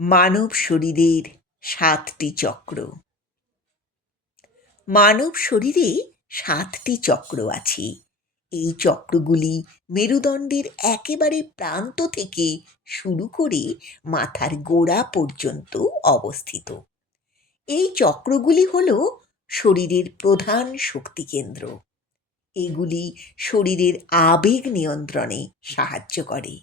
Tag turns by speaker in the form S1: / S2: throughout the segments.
S1: মানব শরীরের সাতটি চক্র। মানব শরীরে সাতটি চক্র আছে। এই চক্রগুলি মেরুদণ্ডের একেবারে প্রান্ত থেকে শুরু করে মাথার গোড়া পর্যন্ত অবস্থিত। এই চক্রগুলি হল শরীরের প্রধান শক্তিকেন্দ্র এগুলি শরীরের আবেগ নিয়ন্ত্রণে সাহায্য করে।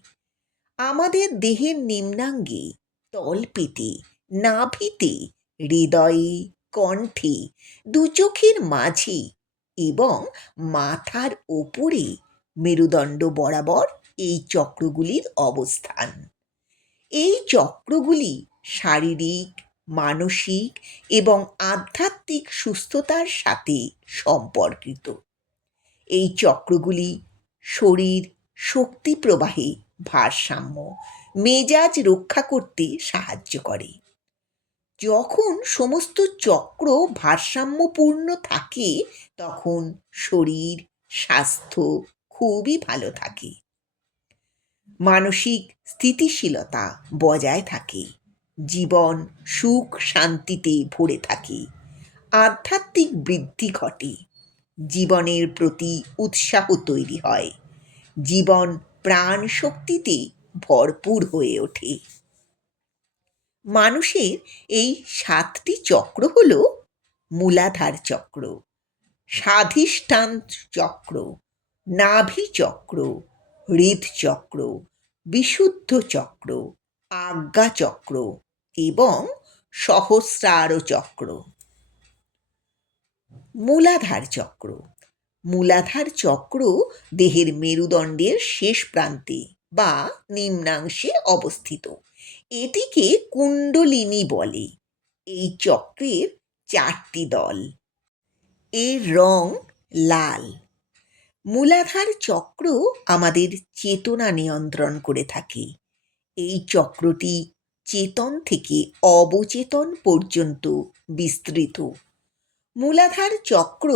S1: আমাদের দেহের নিম্নাঙ্গে তলপেটে নাভিতে, হৃদয়ে, কণ্ঠে দু চোখের মাঝে এবং মাথার ওপরে মেরুদণ্ড বরাবর এই চক্রগুলির অবস্থান। এই চক্রগুলি শারীরিক, মানসিক এবং আধ্যাত্মিক সুস্থতার সাথে সম্পর্কিত। এই চক্রগুলি শরীর শক্তি প্রবাহে ভারসাম্য মেজাজ রক্ষা করতে সাহায্য করে। যখন সমস্ত চক্র ভারসাম্যপূর্ণ থাকে, তখন শরীর, স্বাস্থ্য খুবই ভালো থাকে। মানসিক স্থিতিশীলতা বজায় থাকে। জীবন সুখ শান্তিতে ভরে থাকে। আধ্যাত্মিক বৃদ্ধি ঘটে। জীবনের প্রতি উৎসাহ তৈরি হয়। জীবন প্রাণ শক্তিতে ভরপুর হয়ে ওঠে। মানুষের এই সাতটি চক্র হল মূলাধার চক্র স্বাধিষ্ঠান চক্র, নাভি চক্র হৃদচক্র বিশুদ্ধ চক্র, আজ্ঞা চক্র এবং সহস্রার চক্র। মূলাধার চক্র মূলাধার চক্র দেহের মেরুদণ্ডের শেষ প্রান্তে। বা নিম্নাংশে অবস্থিত। এটিকে কুণ্ডলিনী বলে। এই চক্রের চারটি দল। এর রং লাল। মূলাধার চক্র আমাদের চেতনা নিয়ন্ত্রণ করে থাকে। এই চক্রটি চেতন থেকে অবচেতন পর্যন্ত বিস্তৃত। মূলাধার চক্র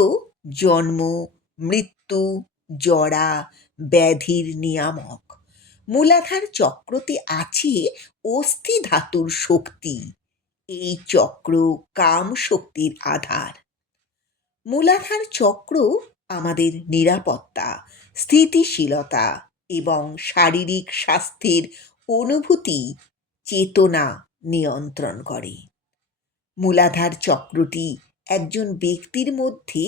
S1: জন্ম, মৃত্যু, জরা, ব্যাধির নিয়ামক। মূলাধার চক্রতে আছে অস্থি ধাতুর শক্তি। এই চক্র কাম শক্তির আধার। মূলাধার চক্র আমাদের নিরাপত্তা, স্থিতিশীলতা এবং শারীরিক স্বাস্থ্যের অনুভূতি চেতনা নিয়ন্ত্রণ করে। মূলাধার চক্রটি একজন ব্যক্তির মধ্যে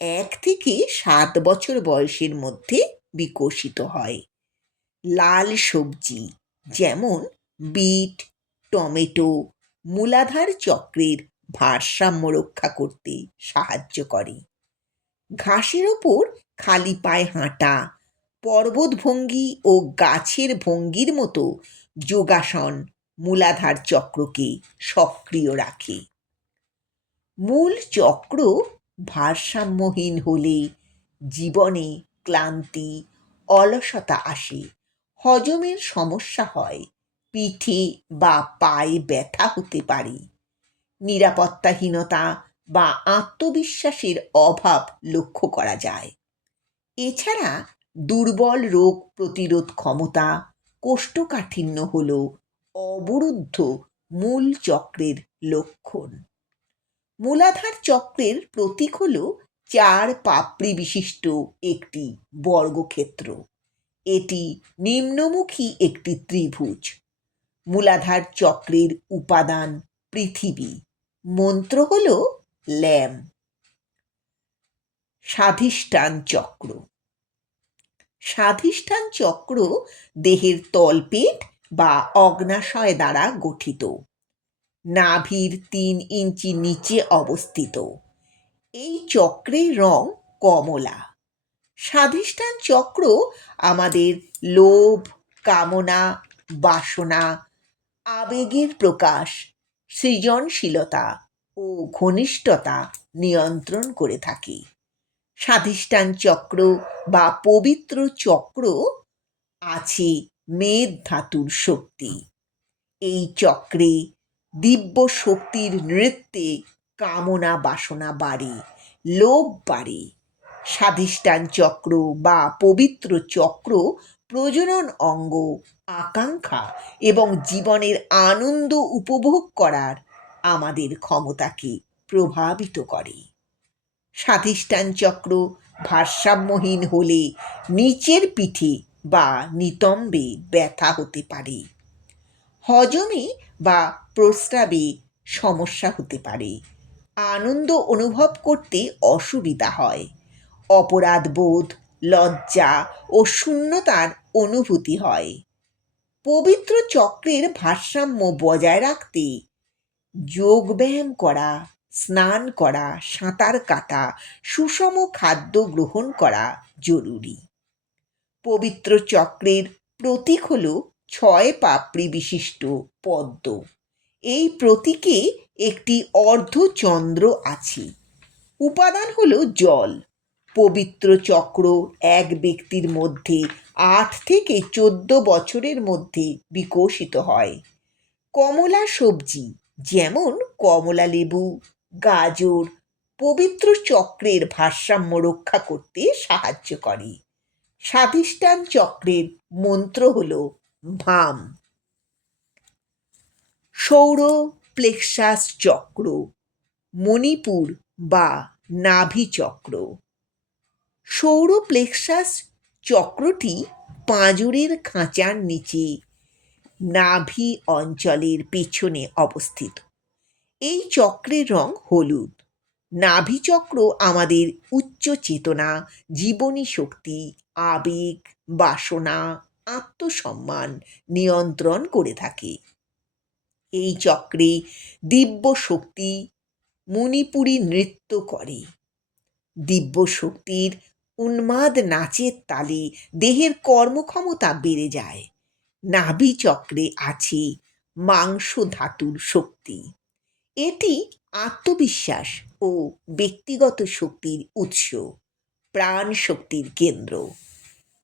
S1: এক থেকে সাত বছর বয়সের মধ্যে বিকশিত হয়। লাল সবজি, যেমন বিট, টমেটো, মূলাধার চক্রের ভারসাম্য রক্ষা করতে সাহায্য করে। ঘাসের ওপর খালি পায়ে হাঁটা পর্বত ভঙ্গি ও গাছের ভঙ্গির মতো যোগাসন মূলাধার চক্রকে সক্রিয় রাখে। মূল চক্র ভারসাম্যহীন হলে জীবনে ক্লান্তি, অলসতা আসে। হজমের সমস্যা হয়। পিঠে বা পায়ে ব্যথা হতে পারে। নিরাপত্তাহীনতা বা আত্মবিশ্বাসের অভাব লক্ষ্য করা যায়। এছাড়া দুর্বল রোগ প্রতিরোধ ক্ষমতা, কোষ্ঠকাঠিন্য হল অবরুদ্ধ মূল চক্রের লক্ষণ। মূলাধার চক্রের প্রতীক হল চার পাপড়ি বিশিষ্ট একটি বর্গক্ষেত্র। এটি নিম্নমুখী একটি ত্রিভুজ। মূলাধার চক্রের উপাদান পৃথিবী। মন্ত্র হল ল্যাম। স্বাধিষ্ঠান চক্র। স্বাধিষ্ঠান চক্র দেহের তলপেট বা অগ্নাশয় দ্বারা গঠিত। নাভির তিন ইঞ্চি নিচে অবস্থিত। এই চক্রের রং কমলা। স্বাধিষ্ঠান চক্র আমাদের লোভ, কামনা, বাসনা, আবেগের প্রকাশ, সৃজনশীলতা ও ঘনিষ্ঠতা নিয়ন্ত্রণ করে থাকে। স্বাধিষ্ঠান চক্র বা পবিত্র চক্র আছে মেদ ধাতুর শক্তি। এই চক্রে দিব্য শক্তির নৃত্যে কামনা বাসনা বাড়ে, লোভ বাড়ে। স্বাধিষ্ঠান চক্র বা পবিত্র চক্র প্রজনন অঙ্গ, আকাঙ্ক্ষা এবং জীবনের আনন্দ উপভোগ করার আমাদের ক্ষমতাকে প্রভাবিত করে। স্বাধিষ্ঠান চক্র ভারসাম্যহীন হলে নিচের পিঠে বা নিতম্বে ব্যথা হতে পারে। হজমে বা প্রস্রাবে সমস্যা হতে পারে। আনন্দ অনুভব করতে অসুবিধা হয়। অপরাধ বোধ লজ্জা ও শূন্যতার অনুভূতি হয়। পবিত্র চক্রের ভারসাম্য বজায় রাখতে যোগব্যায়াম করা, স্নান করা, সাঁতার কাটা, সুষম খাদ্য গ্রহণ করা জরুরি। পবিত্র চক্রের প্রতীক হল ছয় পাপড়ি বিশিষ্ট পদ্ম। এই প্রতীকে একটি অর্ধচন্দ্র আছে। উপাদান হল জল। পবিত্র চক্র এক ব্যক্তির মধ্যে আট থেকে চোদ্দ বছরের মধ্যে বিকশিত হয়। কমলা সবজি, যেমন কমলা লেবু, গাজর, পবিত্র চক্রের ভারসাম্য রক্ষা করতে সাহায্য করে। স্বাধিষ্ঠান চক্রের মন্ত্র হল ভাম। সৌর প্লেক্সাস চক্র, মণিপুর বা নাভি চক্র। সৌর প্লেক্সাস চক্রটি পাঁজরের খাঁচার নিচে নাভি অঞ্চলের পেছনে অবস্থিত। এই চক্রের রং হলুদ। নাভি চক্র আমাদের উচ্চ চেতনা, জীবনী শক্তি, আবেগ, বাসনা, আত্মসম্মান নিয়ন্ত্রণ করে থাকে। এই চক্রে দিব্য শক্তি মণিপুরী নৃত্য করে। দিব্য শক্তির উন্মাদ নাচের তালে দেহের কর্মক্ষমতা বেড়ে যায়। নাভি চক্রে আছে মাংস ধাতুর শক্তি। এটি আত্মবিশ্বাস ও ব্যক্তিগত শক্তির উৎস, প্রাণ শক্তির কেন্দ্র।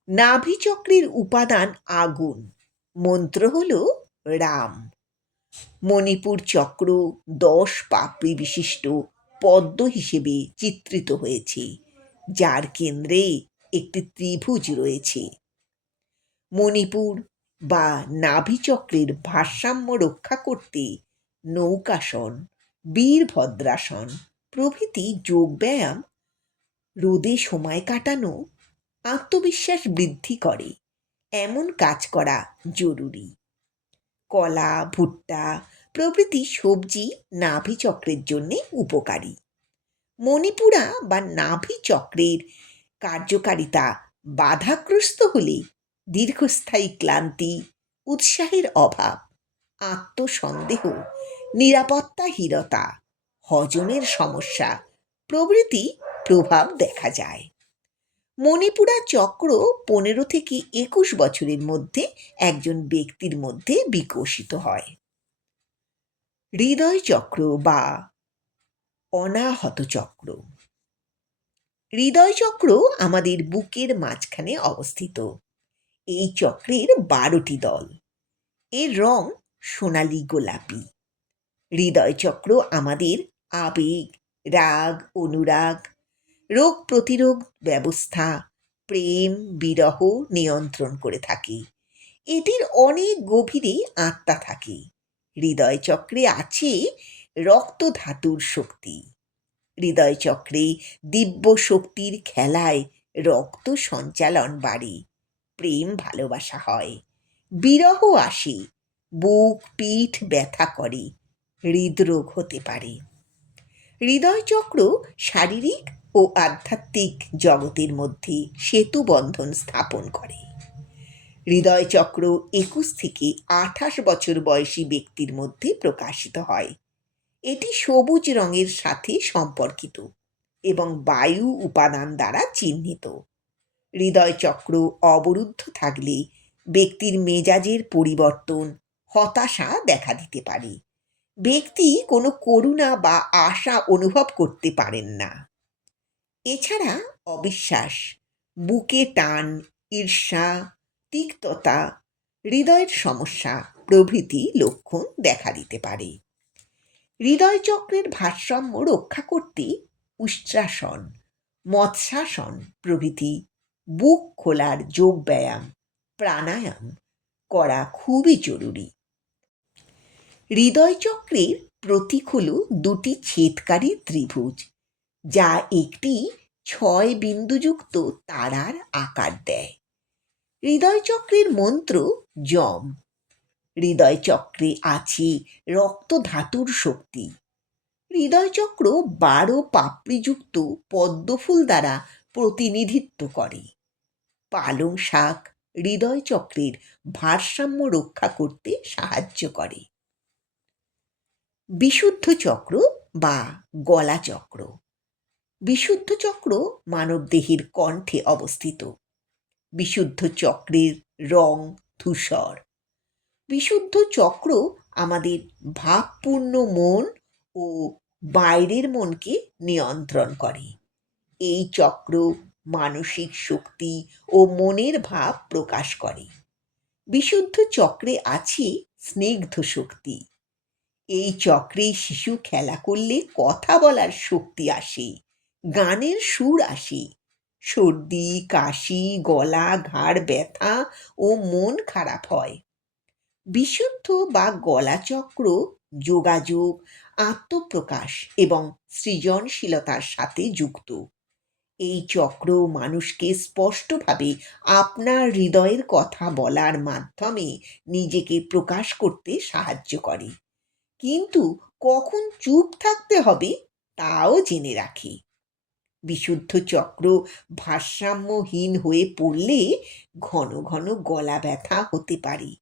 S1: নাভি চক্রের উপাদান আগুন, মন্ত্র হল রাম। মণিপুর চক্র দশ পাপড়ি বিশিষ্ট পদ্ম হিসেবে চিত্রিত হয়েছে। যার কেন্দ্রে একটি ত্রিভুজ রয়েছে। মণিপুর বা নাভিচক্রের ভারসাম্য রক্ষা করতে নৌকাসন, বীরভদ্রাসন প্রভৃতি যোগব্যায়াম রোদে সময় কাটানো, আত্মবিশ্বাস বৃদ্ধি করে। এমন কাজ করা জরুরি। কলা, ভুট্টা প্রভৃতি সবজি নাভিচক্রের জন্যে উপকারী। মণিপুরা বা নাভি চক্রের কার্যকারিতা বাধাগ্রস্ত হলে দীর্ঘস্থায়ী ক্লান্তি, উৎসাহের অভাব, আত্মসন্দেহ, নিরাপত্তাহীনতা, হজমের সমস্যা প্রভৃতি প্রভাব দেখা যায়। মণিপুরা চক্র পনেরো থেকে একুশ বছরের মধ্যে একজন ব্যক্তির মধ্যে বিকশিত হয়। হৃদয় চক্র বা অনাহত চক্র হৃদয় চক্র আমাদের বুকের মাঝখানে অবস্থিত। এই চক্রের বারোটি দল। এর রং সোনালি গোলাপি। হৃদয় চক্র আমাদের আবেগ, রাগ, অনুরাগ, রোগ প্রতিরোধ ব্যবস্থা, প্রেম, বিরহ নিয়ন্ত্রণ করে থাকে। এটির অনেক গভীরে আত্মা থাকে। হৃদয় চক্রে আছে রক্ত ধাতুর শক্তি। হৃদয় চক্রে দিব্য শক্তির খেলায় রক্ত সঞ্চালন বাড়ে, প্রেম ভালোবাসা হয়। বিরহ আসে, বুক, পিঠ ব্যথা করে, হৃদরোগ হতে পারে। হৃদয় চক্র শারীরিক ও আধ্যাত্মিক জগতের মধ্যে সেতু বন্ধন স্থাপন করে। হৃদয় চক্র একুশ থেকে আঠাশ বছর বয়সী ব্যক্তির মধ্যে প্রকাশিত হয়। এটি সবুজ রঙের সাথে সম্পর্কিত এবং বায়ু উপাদান দ্বারা চিহ্নিত। হৃদয় চক্র অবরুদ্ধ থাকলে ব্যক্তির মেজাজের পরিবর্তন, হতাশা দেখা দিতে পারে। ব্যক্তি কোনো করুণা বা আশা অনুভব করতে পারেন না। এছাড়া অবিশ্বাস, বুকে টান, ঈর্ষা, তিক্ততা, হৃদয়ের সমস্যা প্রভৃতি লক্ষণ দেখা দিতে পারে। হৃদয় চক্রের ভারসাম্য রক্ষা করতে উষ্ট্রাসন মৎস্যাসন প্রভৃতি, বুক খোলার যোগ ব্যায়াম, প্রাণায়াম করা খুবই জরুরি। হৃদয় চক্রের প্রতীক হল দুটি ছেদকারী ত্রিভুজ, যা একটি ছয় বিন্দুযুক্ত তারার আকার দেয়। হৃদয় চক্রের মন্ত্র যম হৃদয় চক্রে আছে রক্ত ধাতুর শক্তি। হৃদয় চক্র বারো পাপড়িযুক্ত পদ্মফুল দ্বারা প্রতিনিধিত্ব করে। পালং শাক হৃদয় চক্রের ভারসাম্য রক্ষা করতে সাহায্য করে। বিশুদ্ধ চক্র বা গলা চক্র। বিশুদ্ধ চক্র মানবদেহের কণ্ঠে অবস্থিত। বিশুদ্ধ চক্রের রং ধূসর। বিশুদ্ধ চক্র আমাদের ভাবপূর্ণ মন ও বাইরের মনকে নিয়ন্ত্রণ করে। এই চক্র মানসিক শক্তি ও মনের ভাব প্রকাশ করে। বিশুদ্ধ চক্রে আছে স্নিগ্ধ শক্তি। এই চক্রে শিশু খেলা করলে কথা বলার শক্তি আসে, গানের সুর আসে। সর্দি, কাশি, গলা, ঘাড় ব্যথা ও মন খারাপ হয়। বিশুদ্ধ বা গলাচক্র, যোগাযোগ, আত্মপ্রকাশ এবং সৃজনশীলতার সাথে যুক্ত। এই চক্র মানুষকে স্পষ্টভাবে আপনার হৃদয়ের কথা বলার মাধ্যমে নিজেকে প্রকাশ করতে সাহায্য করে। কিন্তু কখন চুপ থাকতে হবে তাও জেনে রাখে। বিশুদ্ধ চক্র ভারসাম্যহীন হয়ে পড়লে ঘন ঘন গলা ব্যথা হতে পারে।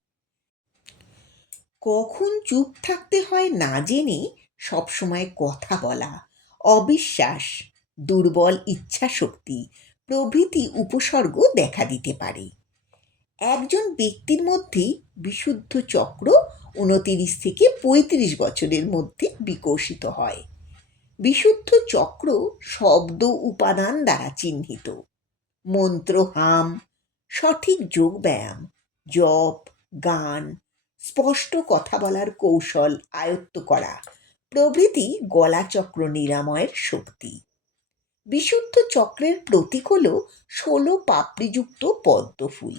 S1: কখন চুপ থাকতে হয় না জেনে সবসময় কথা বলা, অবিশ্বাস, দুর্বল ইচ্ছাশক্তি, প্রভৃতি উপসর্গ দেখা দিতে পারে। একজন ব্যক্তির মধ্যে বিশুদ্ধ চক্র উনতিরিশ থেকে পঁয়ত্রিশ বছরের মধ্যে বিকশিত হয়। বিশুদ্ধ চক্র শব্দ উপাদান দ্বারা চিহ্নিত। মন্ত্র হাম সঠিক যোগ ব্যায়াম জপ, গান স্পষ্ট কথা বলার কৌশল আয়ত্ত করা। প্রভৃতি গলাচক্র নিরাময়ের শক্তি। বিশুদ্ধ চক্রের প্রতীক হল ষোলো পাপড়িযুক্ত পদ্মফুল,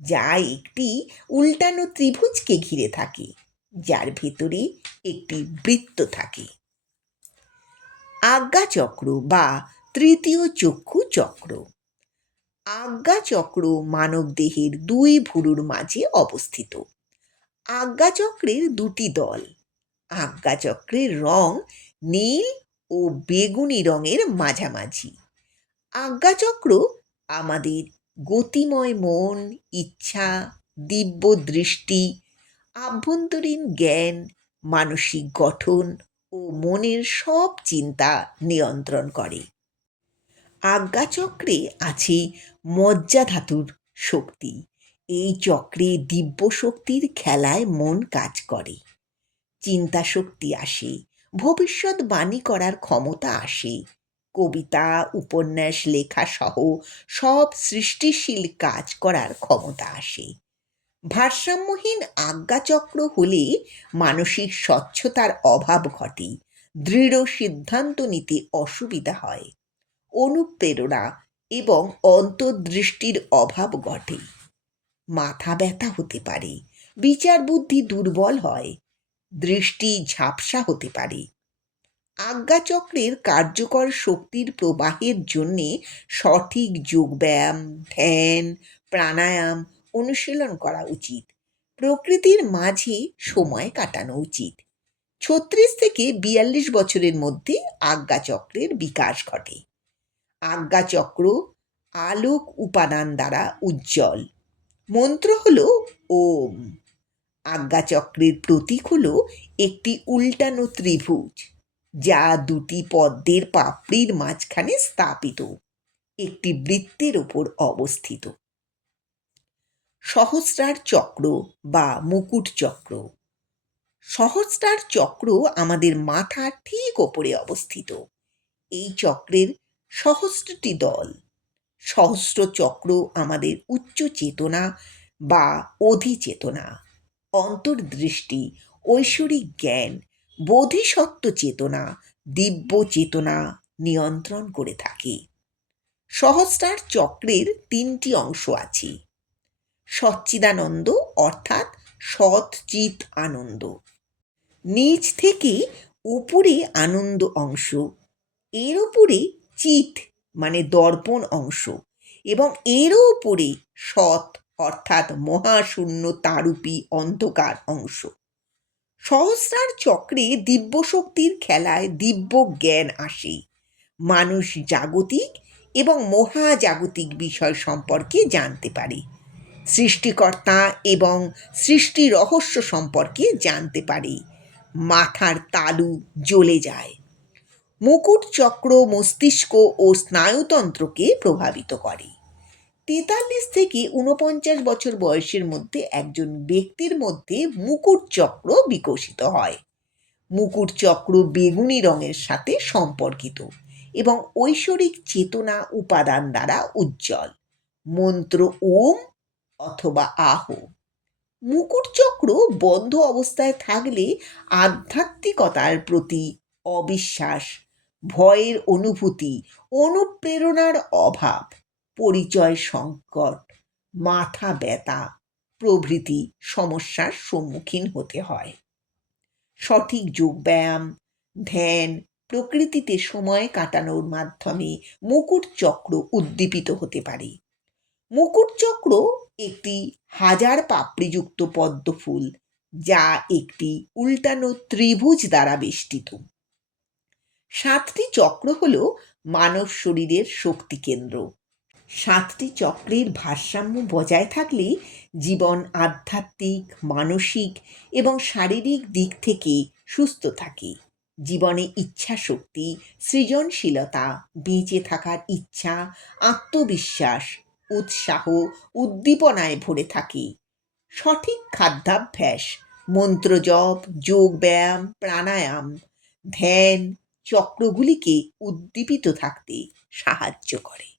S1: যা একটি উল্টানো ত্রিভুজকে ঘিরে থাকে, যার ভেতরে একটি বৃত্ত থাকে। আজ্ঞাচক্র বা তৃতীয় চক্ষু চক্র। আজ্ঞাচক্র মানব দেহের দুই ভুরুর মাঝে অবস্থিত। আজ্ঞাচক্রের দুটি দল। আজ্ঞাচক্রের রং নীল ও বেগুনি রঙের মাঝামাঝি। আজ্ঞাচক্র আমাদের গতিময় মন, ইচ্ছা, দিব্য দৃষ্টি, আভ্যন্তরীণ জ্ঞান, মানসিক গঠন ও মনের সব চিন্তা নিয়ন্ত্রণ করে। আজ্ঞাচক্রে আছে মজ্জা ধাতুর শক্তি। এই চক্রে দিব্য শক্তির খেলায় মন কাজ করে। চিন্তা শক্তি আসে ভবিষ্যৎবাণী করার ক্ষমতা আসে। কবিতা, উপন্যাস লেখা সহ সব সৃষ্টিশীল কাজ করার ক্ষমতা আসে। ভারসাম্যহীন আজ্ঞাচক্র হলে মানসিক স্বচ্ছতার অভাব ঘটে, দৃঢ় সিদ্ধান্ত নিতে অসুবিধা হয়। অনুপ্রেরণা এবং অন্তর্দৃষ্টির অভাব ঘটে। মাথা ব্যথা হতে পারে, বিচার বুদ্ধি দুর্বল হয়, দৃষ্টি ঝাপসা হতে পারে। আজ্ঞাচক্রের কার্যকর শক্তির প্রবাহের জন্যে সঠিক যোগব্যায়াম, ধ্যান, প্রাণায়াম অনুশীলন করা উচিত। প্রকৃতির মাঝে সময় কাটানো উচিত। ছত্রিশ থেকে বিয়াল্লিশ বছরের মধ্যে আজ্ঞাচক্রের বিকাশ ঘটে। আজ্ঞাচক্র আলোক উপাদান দ্বারা উজ্জ্বল। মন্ত্র হল ওম। আজ্ঞাচক্রের প্রতীক হল একটি উল্টানো ত্রিভুজ, যা দুটি পদ্মের পাপড়ির মাঝখানে স্থাপিত, একটি বৃত্তের ওপর অবস্থিত। সহস্রার চক্র বা মুকুট চক্র। সহস্রার চক্র আমাদের মাথার ঠিক ওপরে অবস্থিত। এই চক্রের সহস্রটি দল। সহস্র চক্র আমাদের উচ্চ চেতনা বা অধিচেতনা, অন্তর্দৃষ্টি, ঐশ্বরিক জ্ঞান, বোধিসত্ত্ব চেতনা, দিব্য চেতনা নিয়ন্ত্রণ করে থাকে। সহস্রার চক্রের তিনটি অংশ আছে। সচ্চিদানন্দ অর্থাৎ সৎচিত আনন্দ। নিচ থেকে উপরে আনন্দ অংশ, এর উপরে চিত মানে দর্পণ অংশ। এবং এরও উপরে সৎ অর্থাৎ মহাশূন্য তারূপী অন্ধকার অংশ। সহস্রার চক্রে দিব্য শক্তির খেলায় দিব্য জ্ঞান আসে। মানুষ জাগতিক এবং মহাজাগতিক বিষয় সম্পর্কে জানতে পারে। সৃষ্টিকর্তা এবং সৃষ্টি রহস্য সম্পর্কে জানতে পারে। মাথার তালু জ্বলে যায়। মুকুট চক্র, মস্তিষ্ক ও স্নায়ুতন্ত্রকে প্রভাবিত করে। তেতাল্লিশ থেকে ঊনপঞ্চাশ বছর বয়সের মধ্যে একজন ব্যক্তির মধ্যে মুকুট চক্র বিকশিত হয়। মুকুট চক্র বেগুনি রঙের সাথে সম্পর্কিত এবং ঐশ্বরিক চেতনা উপাদান দ্বারা উজ্জ্বল। মন্ত্র ওম অথবা আহ। মুকুট চক্র বন্ধ অবস্থায় থাকলে আধ্যাত্মিকতার প্রতি অবিশ্বাস ভয়ের অনুভূতি, অনুপ্রেরণার অভাব, পরিচয় সংকট, মাথা ব্যথা প্রভৃতি সমস্যার সম্মুখীন হতে হয়। সঠিক যোগব্যায়াম, ধ্যান প্রকৃতিতে সময় কাটানোর মাধ্যমে মুকুট চক্র উদ্দীপিত হতে পারে। মুকুট চক্র একটি হাজার পাপড়িযুক্ত পদ্ম ফুল যা একটি উল্টানো ত্রিভুজ দ্বারা বেষ্টিত। সাতটি চক্র হল মানব শরীরের শক্তি কেন্দ্র। সাতটি চক্রের ভারসাম্য বজায় থাকলে জীবন আধ্যাত্মিক, মানসিক এবং শারীরিক দিক থেকে সুস্থ থাকে। জীবনে ইচ্ছা শক্তি সৃজনশীলতা, বেঁচে থাকার ইচ্ছা, আত্মবিশ্বাস, উৎসাহ, উদ্দীপনায় ভরে থাকে। সঠিক খাদ্যাভ্যাস, মন্ত্রজপ, যোগব্যায়াম, প্রাণায়াম, ধ্যান চক্রগুলিকে উদ্দীপিত থাকতে সাহায্য করে।